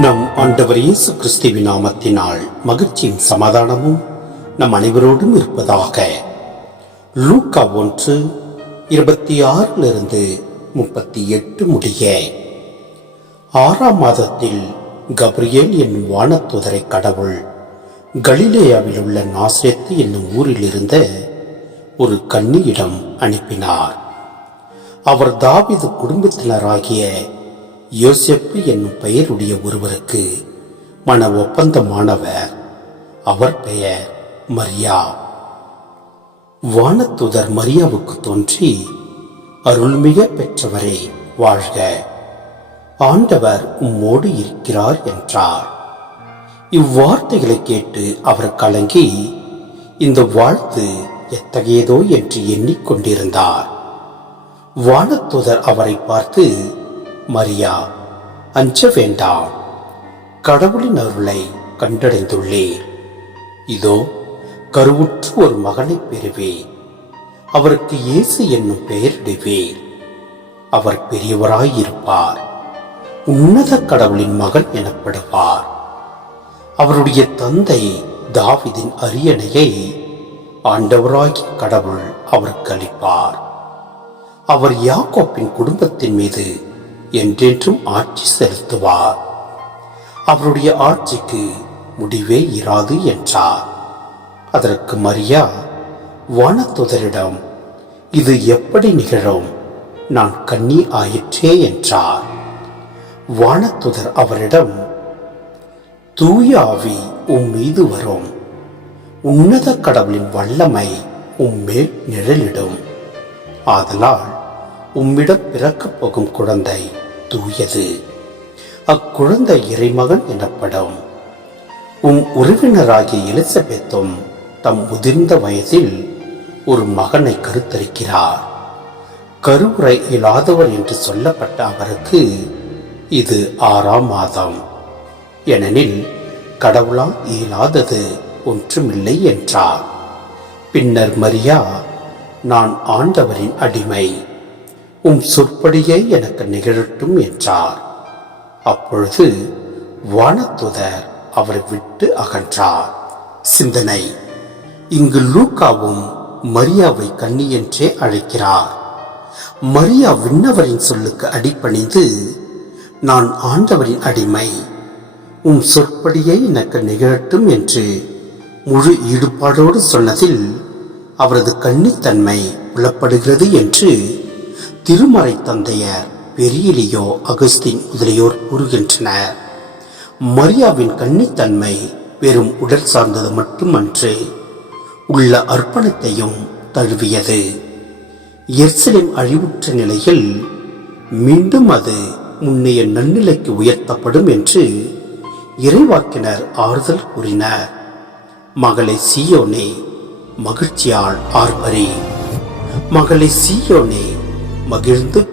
நம் ஆண்டவர் இயேசு கிறிஸ்துவின் நாமத்தினால் மகிழ்ச்சியும் சமாதானமும் நம் அனைவரோடும் இருப்பதாக. லூக்கா 1:26-38 முடிய. 6ஆம் மாதத்தில் கபிரியேல் என்னும் வானதூதரை கடவுள் கலிலேயாவில் உள்ள நாசரேத்து என்னும் ஊரில் இருந்த ஒரு கன்னியிடம் அனுப்பினார். அவர் தாவீது குடும்பத்தினராகிய யோசேப்பு என்னும் பெயருடைய ஒருவருக்கு மன ஒப்பந்தமானவர். அவர் பெயர் மரியா. வானதூதர் மரியாவுக்கு தோன்றி, அருள்மிக பெற்றவரே வாழ்க, ஆண்டவர் உம்மோடு இருக்கிறார் என்றார். இவ்வார்த்தைகளை கேட்டு அவர் கலங்கி இந்த வாழ்த்து எத்தகையதோ என்று எண்ணிக்கொண்டிருந்தார். வானதூதர் அவரை பார்த்து, மரியா, அஞ்ச வேண்டாம், கடவுளின் அருளை கண்டடைந்துள்ளீர். இதோ கருவுற்று ஒரு மகனை பெறுவேன், அவருக்கு இயேசு என்னும் பெயரிடுவேன். அவர் பெரியவராயிருப்பார், உன்னத கடவுளின் மகன் எனப்படுவார். அவருடைய தந்தை தாவீதின் அரியணையை ஆண்டவராகிய கடவுள் அவருக்கு அளிப்பார். அவர் யாக்கோப்பின் குடும்பத்தின் மீது என்றென்றும் ஆட்சி செலுத்துவார். அவருடைய ஆட்சிக்கு முடிவே இராது என்றார். அதற்கு மரியா வானதூதரிடம், இது எப்படி நிகழும், நான் கன்னி ஆயிற்றே என்றார். வானதூதர் அவரிடம், தூய ஆவி மீது வரும், உன்னத கடவுளின் வல்லமை உம்மேல் நிழலிடும். ஆதலால் உம்மிடம் பிறக்கப் போகும் குழந்தை தூயது, அக்குழந்தை இறைமகன் எனப்படும். உறவினராகிய எலிசபெத்தும் தம் முதிர்ந்த வயதில் ஒரு மகனை கருத்தரிக்கிறார். கருவுரை இயலாதவர் என்று சொல்லப்பட்ட அவருக்கு இது 6ஆம் மாதம். ஏனெனில் கடவுளால் இயலாதது ஒன்றுமில்லை என்றார். பின்னர் மரியா, நான் ஆண்டவரின் அடிமை, சொற்படியே எனக்கு நிகழட்டும் என்றார். அப்பொழுது வானதூதர் அவரை விட்டு அகன்றார். சிந்தனை: இங்கு லூக்காவும் மரியாவை கன்னி என்றே அழைக்கிறார். மரியா விண்ணவரின் சொல்லுக்கு அடிபணிந்து, நான் ஆண்டவரின் அடிமை, சொற்படியே எனக்கு நிகழட்டும் என்று முழு ஈடுபாடோடு சொன்னதில் அவரது கன்னித்தன்மை புலப்படுகிறது என்று திருமறை தந்தையர் பெரியலியோ அகஸ்தின் முதலியோர் கூறுகின்றனர். மரியாவின் கன்னித்தன்மை வெறும் உடல் சார்ந்தது மட்டுமன்று, உள்ள அர்ப்பணத்தையும் தழுவியது. எருசலேம் அழிவுற்ற நிலையில் மீண்டும் அது முன்னைய நன்னிலைக்கு உயர்த்தப்படும் என்று இறைவாக்கினர் ஆறுதல் கூறினர். மகளை சீயோனே, மகிழ்ச்சியால் ஆர்ப்பரி, மகளை சீயோனே, மகிழ்ந்து